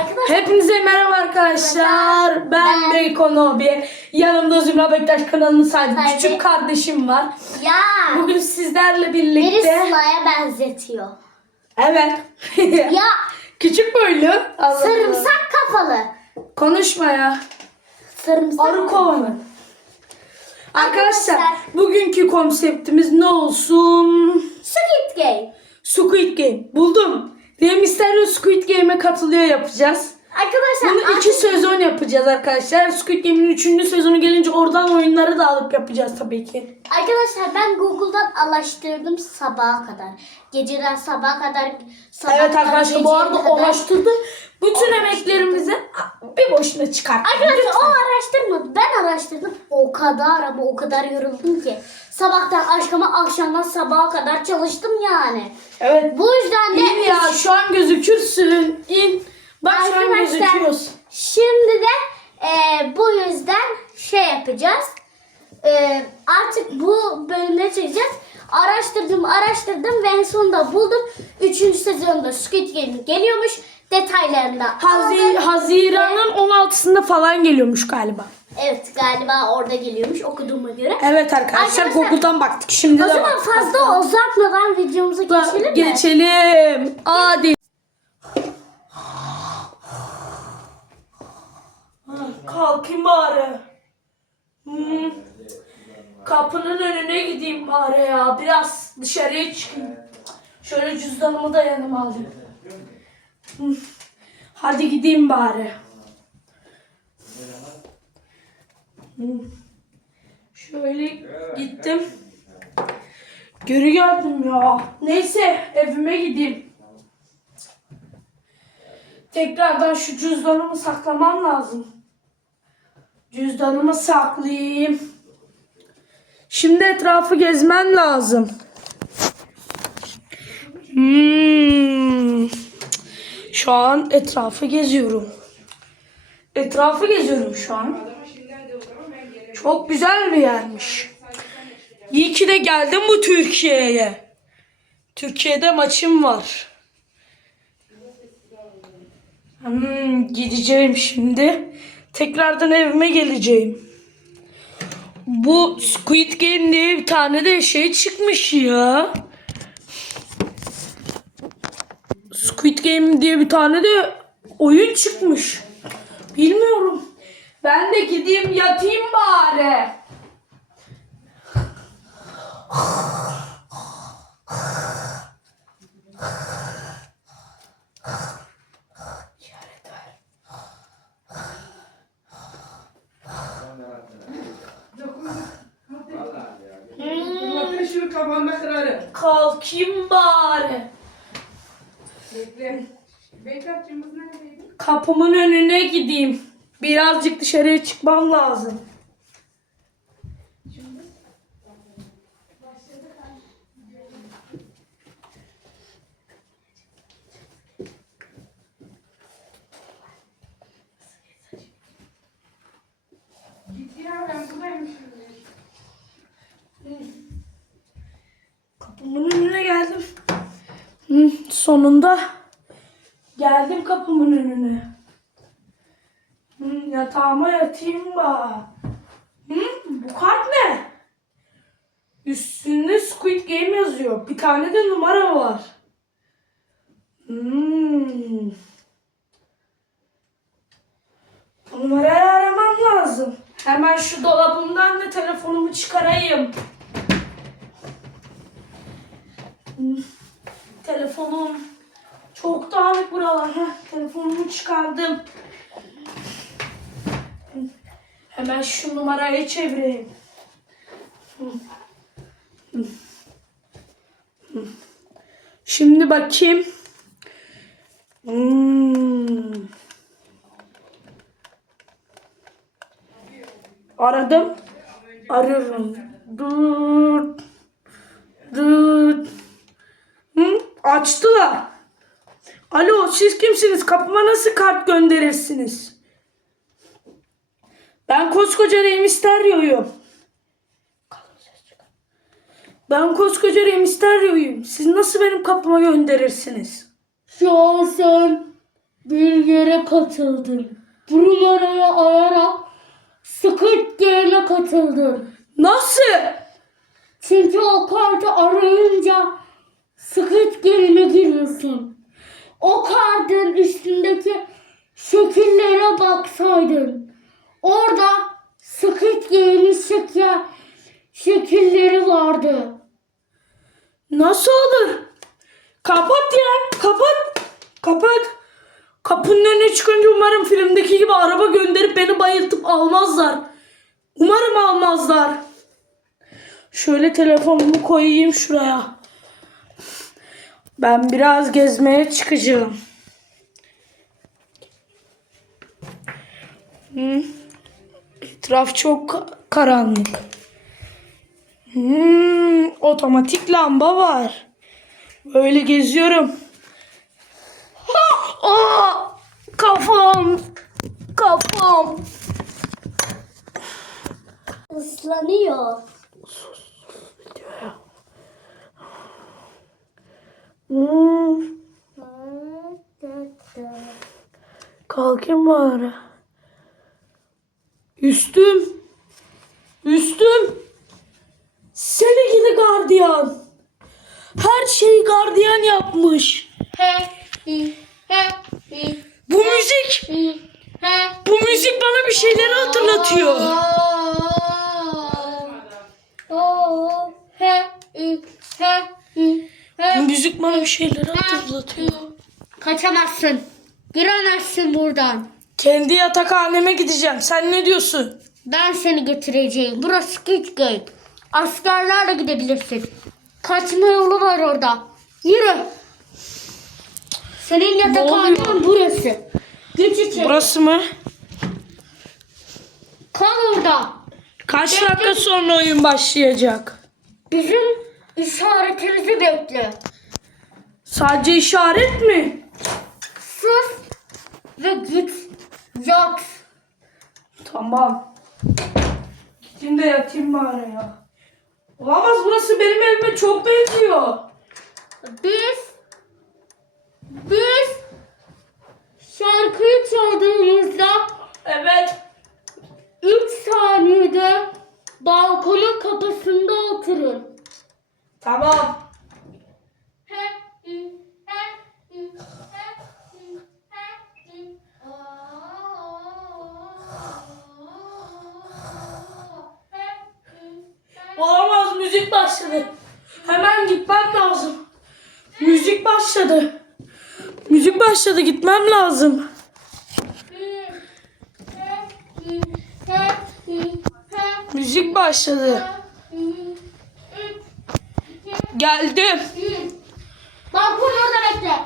Arkadaşlar Hepinize merhaba arkadaşlar. Ben Ben- Bacon Obi. Yanımda Zümra Bektaş kanalının sahibi Sahibi. küçük kardeşim var. ya Bugün sizlerle biri birlikte... Sıla'ya benzetiyor. Evet. Ya küçük boylu. Allah. sarımsak kafalı. Konuşma ya. Sarımsak Arı kovanı. Arkadaşlar Arkadaşlar. bugünkü konseptimiz ne olsun? Squid Game. Squid Game. Buldum. Rey Mysterio Squid Game'e katılıyor yapacağız. Arkadaşlar Bunu iki sezon yapacağız arkadaşlar. Squid Game'in üçüncü sezonu gelince oradan oyunları da alıp yapacağız tabii ki. Arkadaşlar ben Google'dan araştırdım sabaha kadar. Geceden sabaha kadar. evet sabahtan arkadaşlar bu arada o kadar. araştırdı. Bütün emeklerimizi bir boşuna çıkarttık. Arkadaşlar o araştırmadı. Ben araştırdım. O kadar ama o kadar yoruldum ki. Sabahtan aşkama akşamdan sabaha kadar çalıştım yani. Evet. Bu yüzden de İn ya şu an gözükürsün. İn. Bak şu an şimdi de e, bu yüzden şey yapacağız. E, artık bu bölümleri çekeceğiz. Araştırdım araştırdım ve en sonunda buldum. Üçüncü sezonda Squid Game geliyormuş. Detaylarını Hazi- aldım. Haziran'ın 16'sında falan geliyormuş galiba. Evet galiba orada geliyormuş okuduğuma göre. Evet arkadaşlar, Arkadaşlar, Google'dan baktık. Şimdi O de zaman baktık. fazla uzatmadan videomuza geçelim mi? Geçelim. Hadi. Kalkayım bari. Hmm. Kapının önüne gideyim bari ya. Biraz dışarıya çıkayım. Şöyle cüzdanımı da yanıma alayım. Hmm. Hadi gideyim bari. Hmm. Şöyle gittim. Geri geldim ya. Neyse evime gideyim. Tekrardan şu cüzdanımı saklamam lazım. Cüzdanımı saklayayım. Şimdi etrafı gezmen lazım. Hmm. Şu an etrafı geziyorum. Etrafı geziyorum şu an. Çok güzel bir yermiş. İyi ki de geldim bu Türkiye'ye. Türkiye'de maçım var. Hmm, gideceğim şimdi. Tekrardan evime geleceğim. Bu Squid Game diye bir tane de şey çıkmış ya. Squid Game diye bir tane de oyun çıkmış. Bilmiyorum. Ben de gideyim yatayım bari. Kafanda kırarım. Kalkayım bari. Bekle. Bekatçımız neredeydi? Kapımın önüne gideyim. Birazcık dışarıya çıkmam lazım. Git ya ben buradayım şimdi. Kapımın önüne geldim. Hı, sonunda geldim kapımın önüne. Hı, yatağıma yatayım ba. Hı, bu kart ne? Üstünde Squid Game yazıyor. Bir tane de numara var. Hmm. Numarayı aramam lazım. Hemen şu dolabımdan da telefonumu çıkarayım. Hmm. Telefonum çok dağınık buralar. Heh, telefonumu çıkardım. Hemen şu numarayı çevireyim. Şimdi bakayım. Hmm. Aradım. Arıyorum. Dur. Hı? Açtılar. Alo siz kimsiniz? Kapıma nasıl kart gönderirsiniz? Ben koskoca Rey Mysterio'yum. Ben koskoca Rey Mysterio'yum. Siz nasıl benim kapıma gönderirsiniz? Şahsen bir yere katıldım. Bu numarayı arayarak Squid Game'e katıldım. Nasıl? Çünkü o kartı arayınca Squid Game'e giriyorsun. O kartın üstündeki şekillere baksaydın. Orada Squid Game'in şekil, şekilleri vardı. Nasıl olur? Kapat ya. Kapat. Kapat. Kapının önüne çıkınca umarım filmdeki gibi araba gönderip beni bayıltıp almazlar. Umarım almazlar. Şöyle telefonumu koyayım şuraya. Ben biraz gezmeye çıkacağım. Hı. Etraf çok ka- karanlık. Hmm, otomatik lamba var. Böyle geziyorum. Ha! Aa! Kafam. Kafam. Islanıyor. Kalkayım bari. Üstüm. Üstüm. Seni gidi gardiyan. Her şeyi gardiyan yapmış. Bu müzik. Bu müzik bana bir şeyleri hatırlatıyor. Bu müzik bana bir şeyleri hatırlatıyor. Kaçamazsın. Giremezsin buradan. Kendi yatakhaneme gideceğim. Sen ne diyorsun? Ben seni götüreceğim. Burası Squid Game. Askerlerle gidebilirsin. Kaçma yolu var orada. Yürü. Senin yatakhanen burası. Geç içeri. Burası mı? Kal orada. Kaç dakika sonra oyun başlayacak? Bizim işaretimizi bekle. Sadece işaret mi? Sus ve git. Yat. Tamam. Gideyim de yatayım bari ya. Olamaz burası benim evime çok benziyor. Biz biz şarkıyı çaldığımızda Evet. 3 saniyede balkonun kapısında oturun. Tamam. Olamaz müzik başladı. Hemen gitmem lazım. Müzik başladı. Müzik başladı gitmem lazım. Müzik başladı. Geldim. Balkon orada bekle.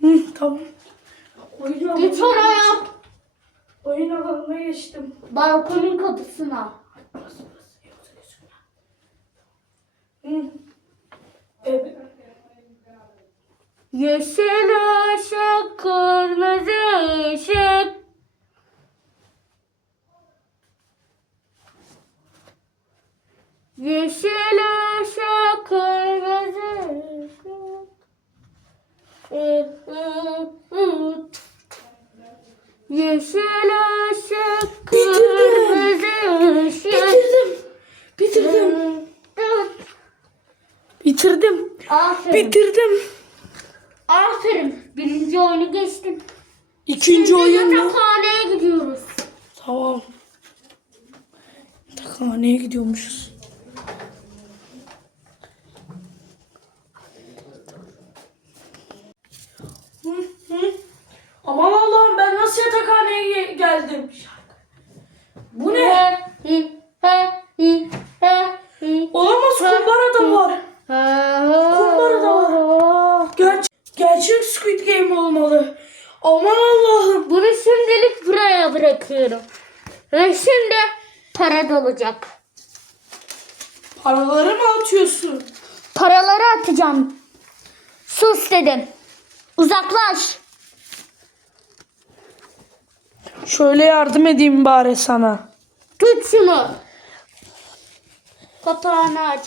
Hı, tamam. Oyun Git oraya. oyun alanına geçtim. Balkonun kapısına. Hı. Evet. Yeşil ışık, kırmızı ışık. Yeşil ışık, kırmızı ışık. Yeşil ışık, kırmızı ışık. Bitirdim. Bitirdim. Bitirdim. Aferin. Bitirdim. Aferin. Birinci oyunu geçtin. İkinci oyun mu? Yatakhaneye gidiyoruz. Tamam. Yatakhaneye gidiyormuşuz. Hı, hı. Aman Allah'ım ben nasıl yatakhaneye ge- geldim? Bu ne? Olamaz kumbara da var. Kumbara da var. Ger- gerçek Squid Game olmalı. Aman Allah'ım. Bunu şimdilik buraya bırakıyorum. Ve şimdi para dolacak. Paraları mı atıyorsun? Paraları atacağım. Sus dedim. Uzaklaş. Şöyle yardım edeyim bari sana. Tut şunu. Kapağını aç.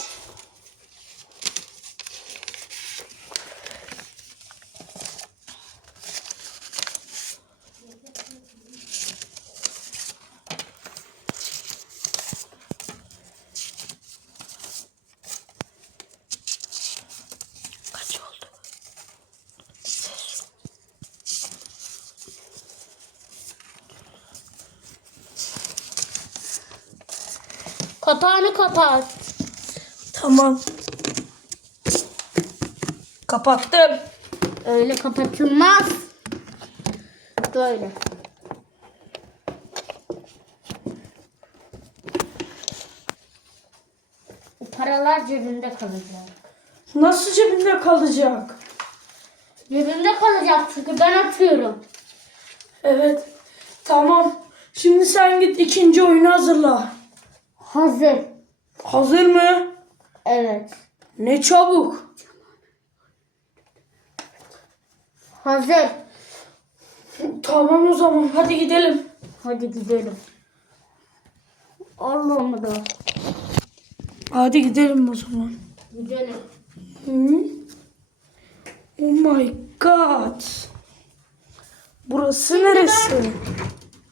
Kapağını kapat. Tamam. Kapattım. Öyle kapatılmaz. Böyle. Bu paralar cebinde kalacak. Nasıl cebinde kalacak? Cebimde kalacak çünkü ben atıyorum. Evet. Tamam. Şimdi sen git ikinci oyunu hazırla. Hazır. Hazır mı? Evet. Ne çabuk. Hazır. Tamam o zaman hadi gidelim. Hadi gidelim. Allah'ım da. Hadi gidelim o zaman. Gidelim. Hı? Oh my god. Burası neresi?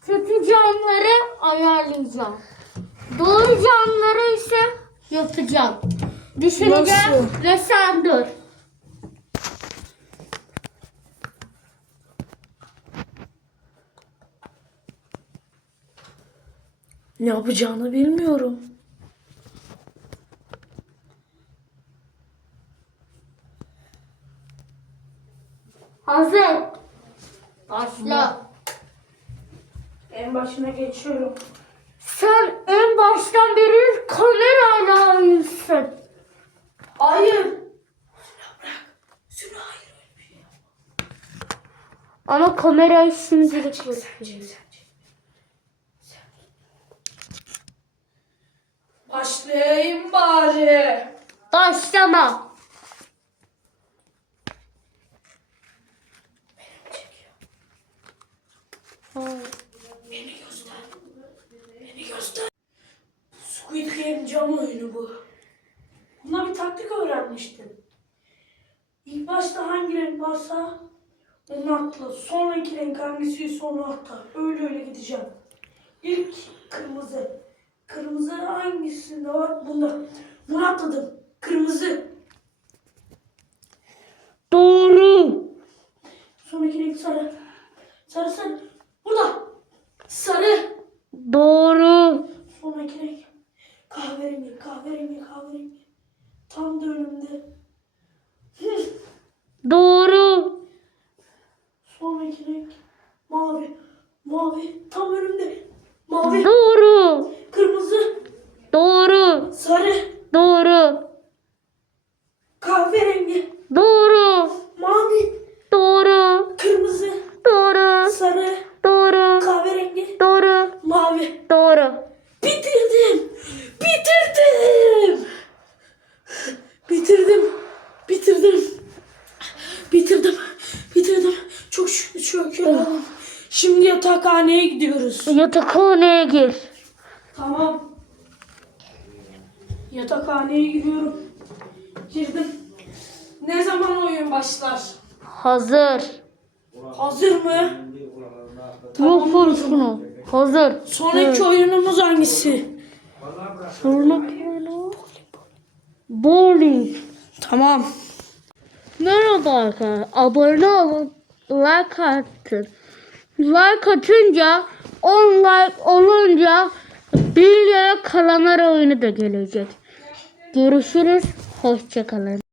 Kötü camları ayarlayacağım. Doğru camları ise yapacağım. Düşüneceğim ve sen dur. Ne yapacağını bilmiyorum. Hazır. Başla. En başına geçiyorum. Ama kamerayı şimdilik göstereyim. Başlayayım bari. Başlama. Beni göster. Beni göster. Squid Game cam oyunu bu. Buna bir taktik öğrenmiştim. İlk başta hangi renk varsa onu atla. Sonraki renk hangisi onu atla. Öyle öyle gideceğim. İlk kırmızı. Kırmızı hangisinde var? Bunda. Bunu atladım. Kırmızı. Doğru. Sonraki renk sarı. Sarı sarı. Burada. Sarı. Doğru. Sonraki renk kahverengi, kahverengi, kahverengi. Tam da önümde. Doğru. Sonraki renk mavi, mavi. Tam önümde. Mavi, Doğru. kırmızı, Doğru. sarı, Doğru. kahverengi, Doğru. mavi, Doğru. kırmızı, Doğru. sarı, Doğru. kahverengi, Doğru. mavi. Doğru. Bitirdim. Bitirdim. Bitirdim. Bitirdim. Bitirdim. Bitirdim. Çok şükür çok yoruldum. Şimdi yatakhaneye gidiyoruz. Yatakhaneye gir. Tamam. Yatakhaneye giriyorum. Girdim. Ne zaman oyun başlar? Hazır. Hazır mı? Yok konuşunu. Hazır. Sonraki oyunumuz hangisi? Sonra Bowling. Tamam. Merhaba arkadaşlar. Abone olun. Like atın. Like atınca 10 like olunca bir lira kalamar oyunu da gelecek. Görüşürüz. Hoşçakalın.